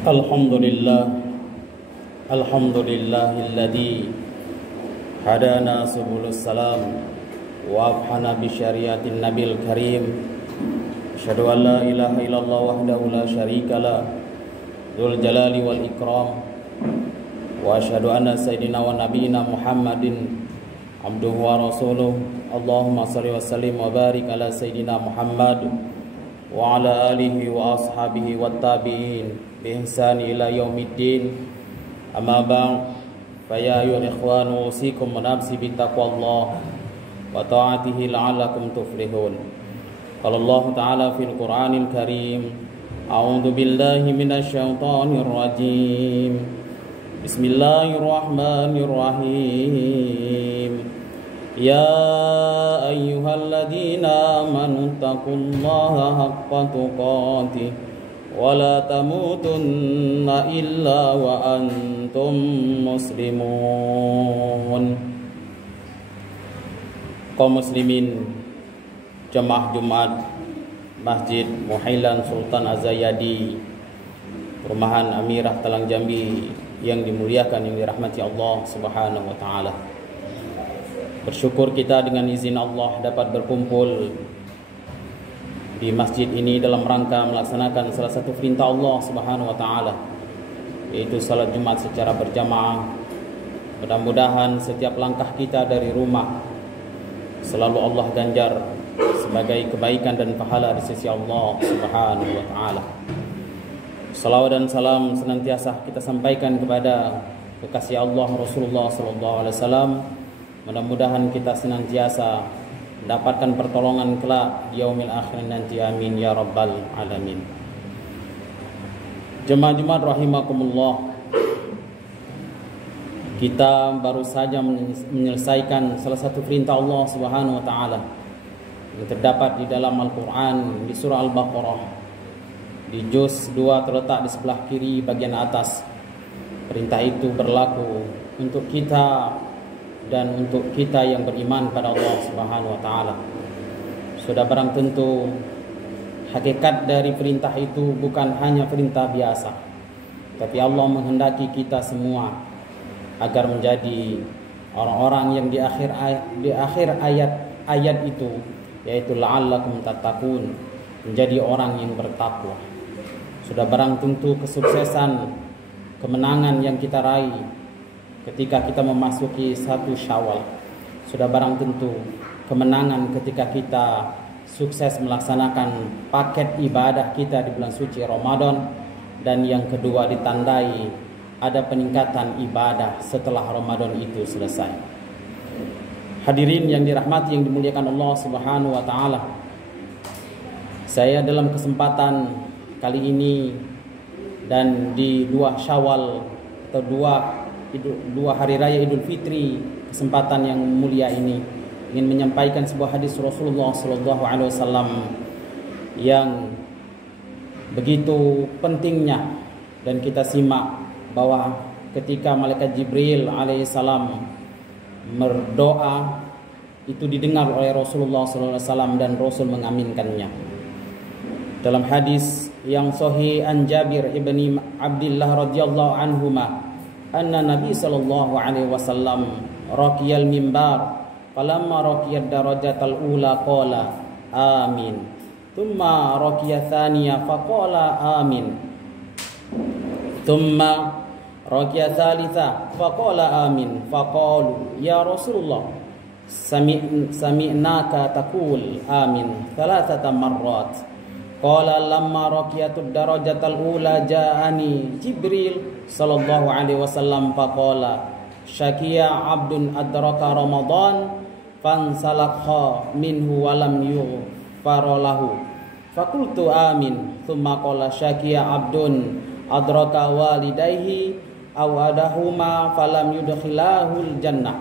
Alhamdulillah, alhamdulillahilladzi hadana subulus salam wa abhana bi syariatin nabil karim. Asyhadu an la ilaha illallah wahdahu la syarikalah dzul jalali wal ikram, wa asyhadu anna sayyidina wa nabiyyina Muhammadin abduhu wa rasuluh. Allahumma shalli wa sallim wa barik ala sayyidina Muhammad wa ala alihi wa ashabihi wat tabi'in bi ihsani ila yaumiddin. Amma ba'd, fa ya ayyuhal ikhwanu usikum wa nafsi bi taqwallah wa ta'atihi la'allakum tuflihun. Qala Allah ta'ala fil Qur'anil Karim, a'udzu billahi minasy syaithanir rajim. Bismillahirrahmanirrahim. Ya ayyuhalladzina amanu taqullaha haqqa tuqatih wa la tamutunna illa wa antum muslimun. Kaum muslimin jemaah Jumat Masjid Muhailan Sultan Azayadi, Perumahan Amirah Talang Jambi yang dimuliakan, yang dirahmati Allah Subhanahu wa taala. Bersyukur kita dengan izin Allah dapat berkumpul di masjid ini dalam rangka melaksanakan salah satu perintah Allah Subhanahu wa taala, yaitu salat Jumat secara berjamaah. Mudah-mudahan setiap langkah kita dari rumah selalu Allah ganjar sebagai kebaikan dan pahala di sisi Allah Subhanahu wa taala. Salawat dan salam senantiasa kita sampaikan kepada kekasih Allah Rasulullah sallallahu alaihi wasallam. Mudah-mudahan kita senantiasa mendapatkan pertolongan kelak di yaumil akhir nanti, amin ya rabbal alamin. Jemaah Jumat rahimakumullah, kita baru saja menyelesaikan salah satu perintah Allah Subhanahu wa taala yang terdapat di dalam Al-Qur'an di surah Al-Baqarah. Di juz 2 terletak di sebelah kiri bagian atas. Perintah itu berlaku untuk kita dan untuk kita yang beriman pada Allah Subhanahu wa taala. Sudah barang tentu hakikat dari perintah itu bukan hanya perintah biasa, tapi Allah menghendaki kita semua agar menjadi orang-orang yang di akhir ayat itu, yaitu la'allakum tattaqun, menjadi orang yang bertakwa. Sudah barang tentu kesuksesan, kemenangan yang kita raih ketika kita memasuki 1 Syawal. Sudah barang tentu kemenangan ketika kita sukses melaksanakan paket ibadah kita di bulan suci Ramadan. Dan yang kedua, ditandai ada peningkatan ibadah setelah Ramadan itu selesai. Hadirin yang dirahmati, yang dimuliakan Allah Subhanahu wa taala, saya dalam kesempatan kali ini dan di 2 Syawal atau dua hari raya Idul Fitri, kesempatan yang mulia ini, ingin menyampaikan sebuah hadis Rasulullah sallallahu alaihi wasallam yang begitu pentingnya, dan kita simak bahwa ketika malaikat Jibril alaihissalam berdoa, itu didengar oleh Rasulullah sallallahu alaihi wasallam dan Rasul mengaminkannya. Dalam hadis yang sahih an Jabir ibni Abdullah radhiyallahu anhuma, anna Nabi sallallahu alaihi wasallam raqiyal mimbar, falamma raqiyad darajatal ula qala amin, thumma raqiya thaniya faqala amin, thumma raqiya thalitha faqala amin, faqalu ya Rasulullah sami'naka taqul amin thalathata marrat. Qala lamma raqiyatud darajatal ula ja'ani Jibril sallallahu alaihi wasallam faqala syakiya abdun adraka Ramadan fansalakha minhu walam yughfar lahu, faqultu amin, thumma qala syakiya abdun adraka walidayhi aw adahuma falam yudkhilahul jannah,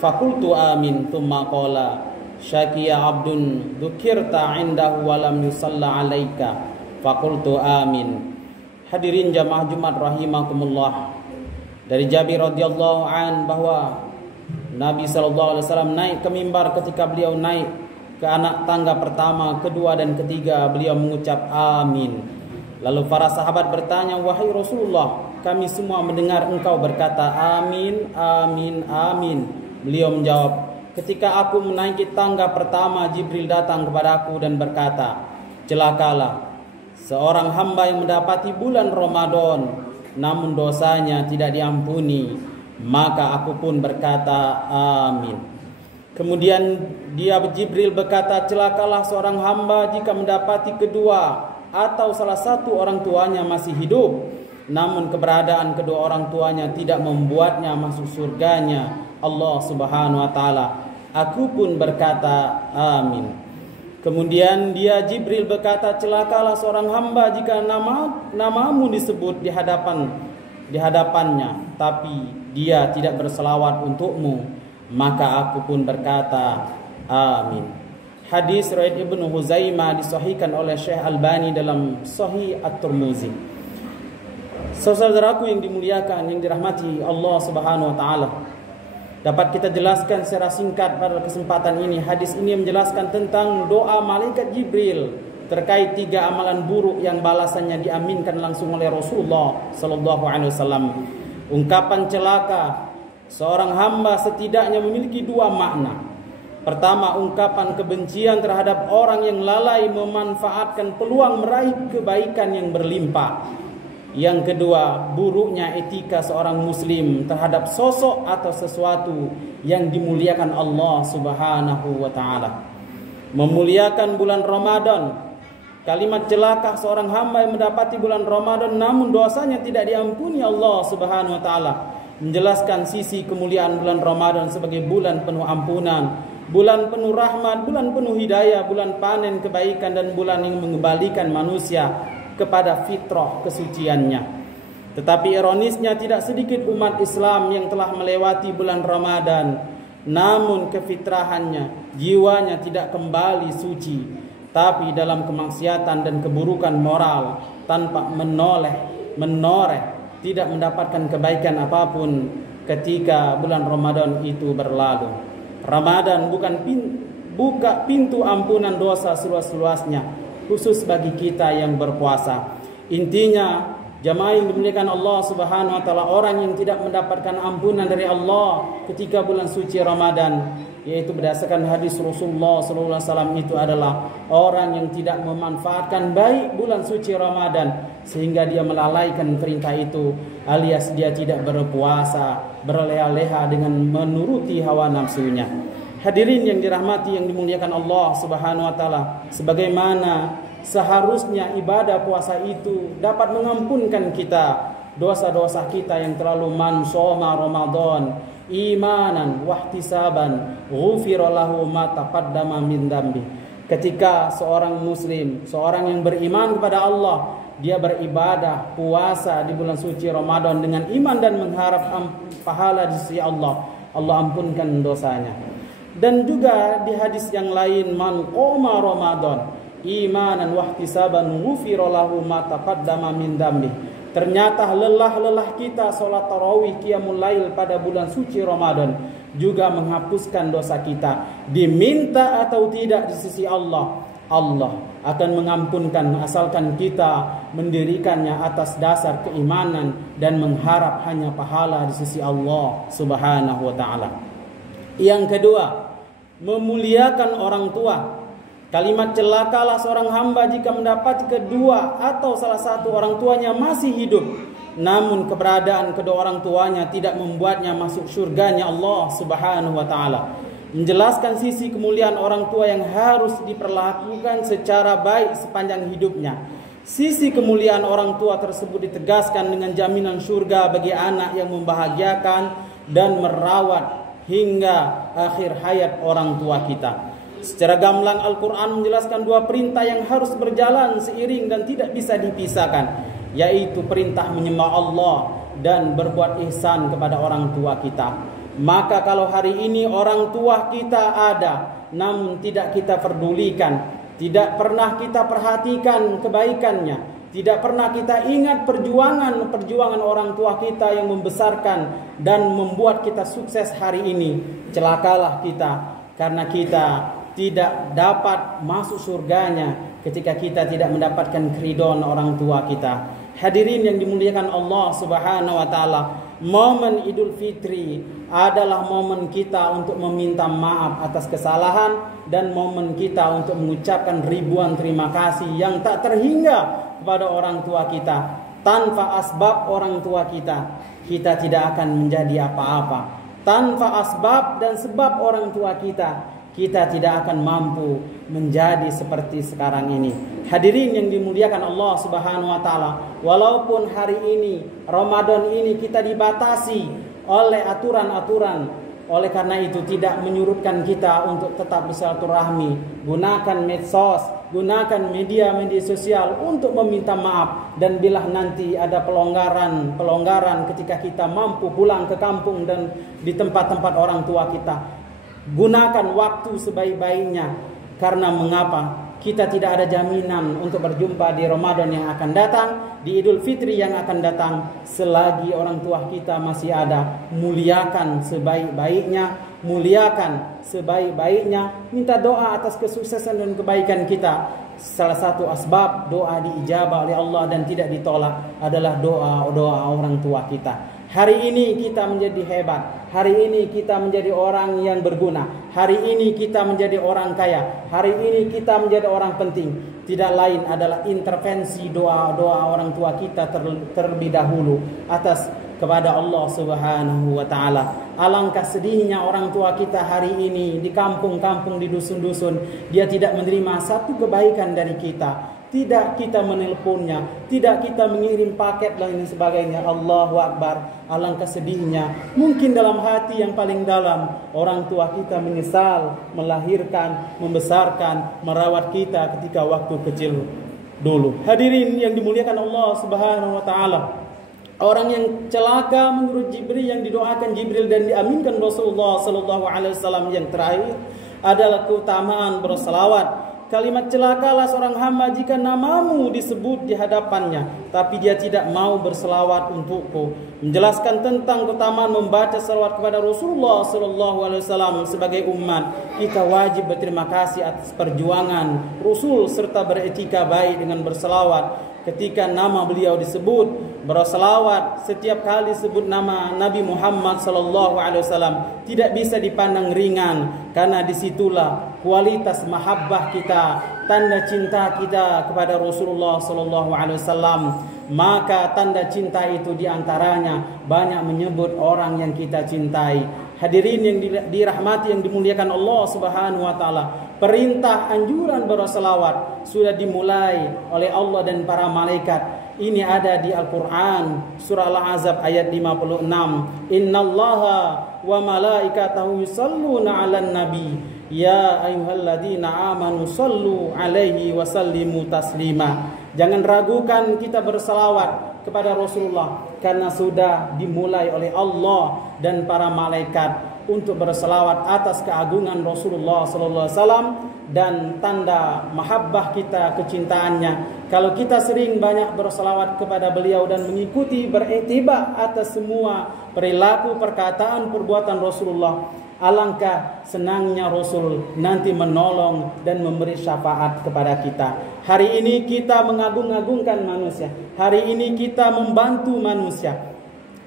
faqultu amin, thumma qala syakiya abdun dzukirta indahu walam yusalla alaika, faqultu amin. Hadirin jamaah Jumat rahimakumullah, dari Jabir radhiyallahu an bahwa Nabi sallallahu alaihi wasallam naik ke mimbar. Ketika beliau naik ke anak tangga pertama, kedua dan ketiga, beliau mengucap amin. Lalu para sahabat bertanya, "Wahai Rasulullah, kami semua mendengar engkau berkata amin, amin, amin." Beliau menjawab, "Ketika aku menaiki tangga pertama, Jibril datang kepadaku dan berkata, 'Celakalah seorang hamba yang mendapati bulan Ramadan, namun dosanya tidak diampuni.' Maka aku pun berkata amin. Kemudian Jibril berkata, 'Celakalah seorang hamba jika mendapati kedua atau salah satu orang tuanya masih hidup, namun keberadaan kedua orang tuanya tidak membuatnya masuk surganya Allah Subhanahu wa taala.' Aku pun berkata amin. Kemudian Jibril berkata, 'Celakalah seorang hamba jika namamu disebut di hadapannya, tapi dia tidak berselawat untukmu. Maka aku pun berkata amin.'" Hadis riwayat Ibnu Huzaimah disahihkan oleh Syekh Albani dalam Sahih At-Tirmizi. Saudaraku yang dimuliakan, yang dirahmati Allah Subhanahu wa taala, dapat kita jelaskan secara singkat pada kesempatan ini. Hadis ini menjelaskan tentang doa malaikat Jibril terkait 3 amalan buruk yang balasannya diaminkan langsung oleh Rasulullah sallallahu alaihi wasallam. Ungkapan celaka seorang hamba setidaknya memiliki 2 makna. Pertama, ungkapan kebencian terhadap orang yang lalai memanfaatkan peluang meraih kebaikan yang berlimpah. Yang kedua, buruknya etika seorang muslim terhadap sosok atau sesuatu yang dimuliakan Allah Subhanahu wa taala. Memuliakan bulan Ramadan. Kalimat celaka seorang hamba yang mendapati bulan Ramadan namun dosanya tidak diampuni Allah Subhanahu wa taala, menjelaskan sisi kemuliaan bulan Ramadan sebagai bulan penuh ampunan, bulan penuh rahmat, bulan penuh hidayah, bulan panen kebaikan, dan bulan yang mengembalikan manusia kepada fitrah kesuciannya. Tetapi ironisnya tidak sedikit umat Islam yang telah melewati bulan Ramadan, namun kefitrahannya, jiwanya tidak kembali suci, tapi dalam kemaksiatan dan keburukan moral, tanpa menoreh, tidak mendapatkan kebaikan apapun ketika bulan Ramadan itu berlalu. Ramadan buka pintu ampunan dosa seluas-luasnya, khusus bagi kita yang berpuasa. Intinya, jamaah yang dimuliakan Allah Subhanahu wa taala, orang yang tidak mendapatkan ampunan dari Allah ketika bulan suci Ramadan, yaitu berdasarkan hadis Rasulullah sallallahu alaihi wasallam, itu adalah orang yang tidak memanfaatkan baik bulan suci Ramadan sehingga dia melalaikan perintah itu, alias dia tidak berpuasa, berleha-leha dengan menuruti hawa nafsunya. Hadirin yang dirahmati, yang dimuliakan Allah Subhanahu wa taala, sebagaimana seharusnya ibadah puasa itu dapat mengampunkan kita dosa-dosa kita yang terlalu, man shoma Ramadan imanan wahtisaban ghufira lahu ma taqaddama min dambi. Ketika seorang muslim, seorang yang beriman kepada Allah, dia beribadah puasa di bulan suci Ramadan dengan iman dan mengharap pahala di sisi Allah, Allah ampunkan dosanya. Dan juga di hadis yang lain, man qoma Ramadan imanan wahtisaban ghufira lahu ma taqaddama min dambi. Ternyata lelah-lelah kita salat tarawih qiyamul lail pada bulan suci Ramadan juga menghapuskan dosa kita. Diminta atau tidak di sisi Allah, Allah akan mengampunkan asalkan kita mendirikannya atas dasar keimanan dan mengharap hanya pahala di sisi Allah Subhanahu wa taala. Yang kedua, memuliakan orang tua. Kalimat celakalah seorang hamba jika mendapat kedua atau salah satu orang tuanya masih hidup, namun keberadaan kedua orang tuanya tidak membuatnya masuk surganya Allah Subhanahu wa taala. Menjelaskan sisi kemuliaan orang tua yang harus diperlakukan secara baik sepanjang hidupnya. Sisi kemuliaan orang tua tersebut ditegaskan dengan jaminan surga bagi anak yang membahagiakan dan merawat hingga akhir hayat orang tua kita. Secara gamblang Al-Quran menjelaskan 2 perintah yang harus berjalan seiring dan tidak bisa dipisahkan, yaitu perintah menyembah Allah dan berbuat ihsan kepada orang tua kita. Maka kalau hari ini orang tua kita ada namun tidak kita pedulikan, tidak pernah kita perhatikan kebaikannya, tidak pernah kita ingat perjuangan orang tua kita yang membesarkan dan membuat kita sukses hari ini, celakalah kita, karena kita tidak dapat masuk surganya ketika kita tidak mendapatkan keridhaan orang tua kita. Hadirin yang dimuliakan Allah Subhanahu wa taala, momen Idul Fitri adalah momen kita untuk meminta maaf atas kesalahan dan momen kita untuk mengucapkan ribuan terima kasih yang tak terhingga kepada orang tua kita. Tanpa asbab orang tua kita, kita tidak akan menjadi apa-apa. Tanpa asbab dan sebab orang tua kita, kita tidak akan mampu menjadi seperti sekarang ini. Hadirin yang dimuliakan Allah Subhanahu wa taala, walaupun hari ini Ramadan ini kita dibatasi oleh aturan-aturan, oleh karena itu tidak menyurutkan kita untuk tetap bersilaturahmi, gunakan medsos, gunakan media sosial untuk meminta maaf. Dan bila nanti ada pelonggaran ketika kita mampu pulang ke kampung dan di tempat-tempat orang tua kita, gunakan waktu sebaik-baiknya. Karena mengapa? Kita tidak ada jaminan untuk berjumpa di Ramadan yang akan datang, di Idul Fitri yang akan datang. Selagi orang tua kita masih ada, muliakan sebaik-baiknya, muliakan sebaik-baiknya. Minta doa atas kesuksesan dan kebaikan kita. Salah satu asbab doa diijabah oleh Allah dan tidak ditolak adalah doa orang tua kita. Hari ini kita menjadi hebat. Hari ini kita menjadi orang yang berguna. Hari ini kita menjadi orang kaya. Hari ini kita menjadi orang penting. Tidak lain adalah intervensi doa-doa orang tua kita terlebih dahulu atas kepada Allah Subhanahu wa taala. Alangkah sedihnya orang tua kita hari ini di kampung-kampung, di dusun-dusun, dia tidak menerima satu kebaikan dari kita. Tidak kita menelponnya, tidak kita mengirim paket dan lain sebagainya. Allahu Akbar. Alangkah sedihnya. Mungkin dalam hati yang paling dalam orang tua kita menyesal melahirkan, membesarkan, merawat kita ketika waktu kecil dulu. Hadirin yang dimuliakan Allah Subhanahu wa taala, orang yang celaka menurut Jibril, yang didoakan Jibril dan diaminkan Rasulullah sallallahu alaihi wasallam yang terakhir adalah keutamaan berselawat. Kalimat celakalah seorang hamba jika namamu disebut di hadapannya, tapi dia tidak mau berselawat untukku. Menjelaskan tentang keutamaan membaca selawat kepada Rasulullah sallallahu alaihi wasallam. Sebagai umat, kita wajib berterima kasih atas perjuangan Rasul serta beretika baik dengan berselawat. Ketika nama beliau disebut, berselawat setiap kali sebut nama Nabi Muhammad sallallahu alaihi wasallam tidak bisa dipandang ringan, karena disitulah kualitas mahabbah kita, tanda cinta kita kepada Rasulullah sallallahu alaihi wasallam. Maka tanda cinta itu diantaranya banyak menyebut orang yang kita cintai. Hadirin yang dirahmati, yang dimuliakan Allah Subhanahu wa taala, perintah anjuran berselawat sudah dimulai oleh Allah dan para malaikat. Ini ada di Al-Quran, surah Al-Ahzab ayat 56. Innallaha wa malaikatahu yusalluna 'alan nabi ya ayyuhalladzina amanu sallu 'alaihi wa sallimu taslima. Jangan ragukan kita berselawat kepada Rasulullah, karena sudah dimulai oleh Allah dan para malaikat untuk berselawat atas keagungan Rasulullah sallallahu alaihi wasallam dan tanda mahabbah kita, kecintaannya. Kalau kita sering banyak berselawat kepada beliau dan mengikuti, beriktibar atas semua perilaku, perkataan, perbuatan Rasulullah, alangkah senangnya Rasul nanti menolong dan memberi syafaat kepada kita. Hari ini kita mengagung-agungkan manusia. Hari ini kita membantu manusia.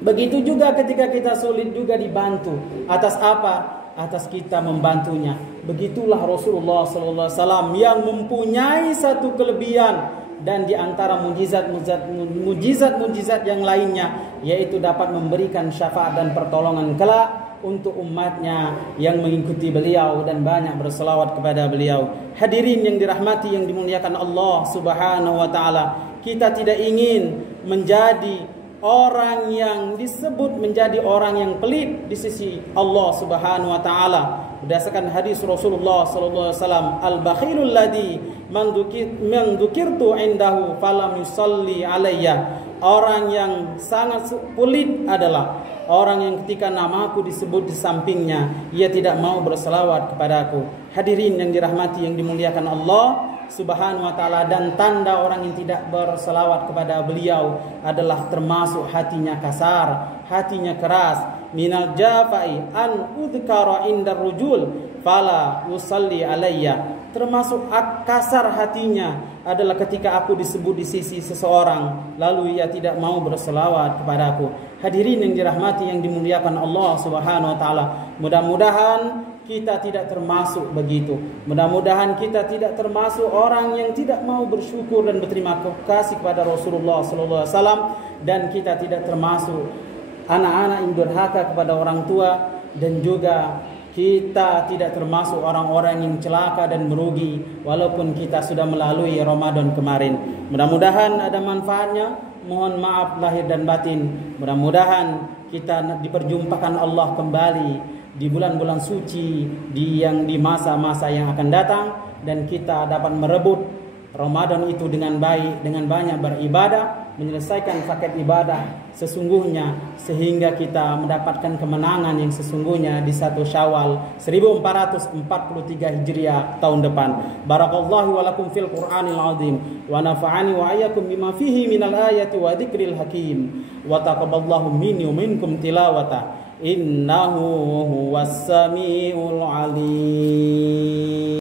Begitu juga ketika kita sulit juga dibantu. Atas apa? Atas kita membantunya. Begitulah Rasulullah sallallahu alaihi wasallam yang mempunyai satu kelebihan, dan di antara mujizat yang lainnya, yaitu dapat memberikan syafaat dan pertolongan kelak untuk umatnya yang mengikuti beliau dan banyak berselawat kepada beliau. Hadirin yang dirahmati, yang dimuliakan Allah Subhanahu wa taala, kita tidak ingin menjadi orang yang disebut menjadi orang yang pelit di sisi Allah Subhanahu wa taala. Berdasarkan hadis Rasulullah sallallahu alaihi wasallam, al-bakhilul ladzi man dzukirtu indahu falam yusalli alayya. Orang yang sangat pelit adalah orang yang ketika namaku disebut di sampingnya, ia tidak mau berselawat kepadaku. Hadirin yang dirahmati, yang dimuliakan Allah Subhanahu wa taala, dan tanda orang yang tidak berselawat kepada beliau adalah termasuk hatinya kasar, hatinya keras. Minal jafai an udhkara indar rujul fala usalli alayya. Termasuk kasar hatinya adalah ketika aku disebut di sisi seseorang lalu ia tidak mau berselawat kepadaku. Hadirin yang dirahmati yang dimuliakan Allah Subhanahu wa taala, mudah-mudahan kita tidak termasuk begitu. Mudah-mudahan kita tidak termasuk orang yang tidak mau bersyukur dan berterima kasih kepada Rasulullah sallallahu alaihi wasallam, dan kita tidak termasuk anak-anak yang durhaka kepada orang tua, dan juga kita tidak termasuk orang-orang yang celaka dan merugi walaupun kita sudah melalui Ramadan kemarin. Mudah-mudahan ada manfaatnya. Mohon maaf lahir dan batin. Mudah-mudahan kita diperjumpakan Allah kembali di bulan-bulan suci di masa-masa yang akan datang, dan kita dapat merebut Ramadan itu dengan baik, dengan banyak beribadah, menyelesaikan paket ibadah sesungguhnya, sehingga kita mendapatkan kemenangan yang sesungguhnya di 1 Syawal 1443 Hijriah tahun depan. Barakallahu wa lakum fil Qur'anil azim wa nafa'ani wa ayyakum bima fihi minal ayati wa dzikril hakim wa taqabbalallahu minni wa minkum tilawata innahu huwas samiul alim.